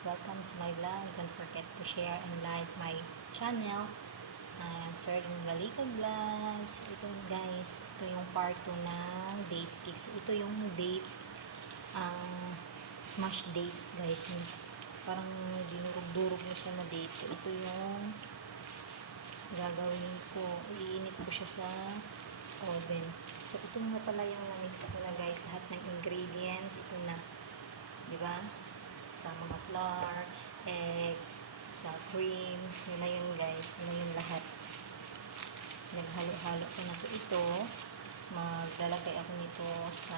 Welcome to my vlog. Don't forget to share and like my channel. I'm Sir Galicag Vlogs. Ito guys, ito yung part 2 ng dates cake. So ito yung dates, smash dates guys. Parang dinurog-durog na siya na dates. So ito yung gagawin ko. Iinit ko siya sa oven. So ito nga pala yung na-mix ko na guys. Lahat ng ingredients, ito na. Diba? Sa mga flour, egg, sa cream, yun na yun guys. Yun na yun lahat. Naghalo-halo ko na. So ito, maglalagay ako nito sa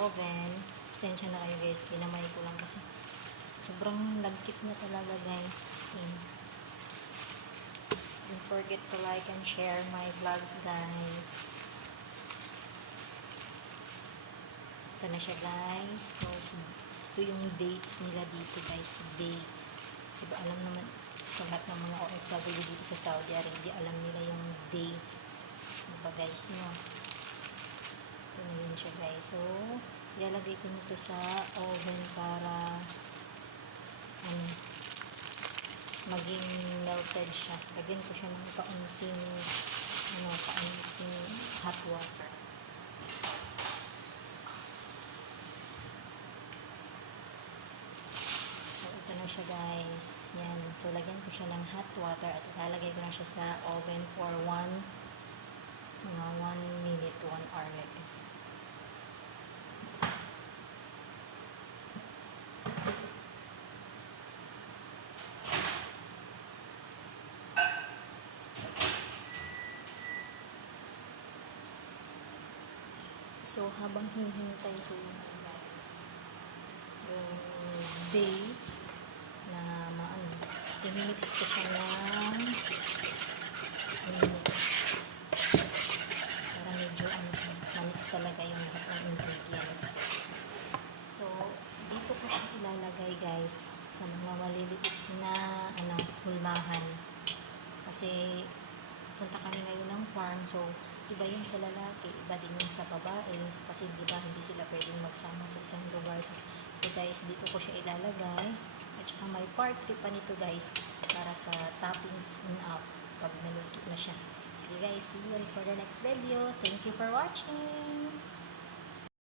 oven. Pasensya na kayo guys. Ginamay ko lang kasi sobrang lagkit na talaga guys. As in. Don't forget to like and share my vlogs guys. Ito na siya guys. So, ito yung dates nila dito guys. Dates. Diba alam naman sa lahat ng mga OFW dito sa Saudi Arabia, alam nila yung dates. Diba guys, no? Ito na yun siya guys. So, ilalagay ko nito sa oven para maging melted siya. Lagyan ko siya ng kaunting hot water. Ito na siya guys. Yan. So, lagyan ko siya ng hot water at ilalagay ko na siya sa oven for 1 minute to 1 hour like that. So, habang hinihintay ko yung guys, yung dates na i-mix ko siya ng para medyo ma-mix talaga yung lahat ng ingredients. So, dito ko siya ilalagay guys sa mga maliliit na hulmahan. Kasi punta kami ngayon ng farm, so iba yung sa lalaki, iba din yung sa babae kasi diba hindi sila pwedeng magsama sa isang lugar. So guys, dito ko siya ilalagay at saka may part 3 pa nito guys para sa toppings up pag naluto na siya. Sige guys, see you for the next video. Thank you for watching.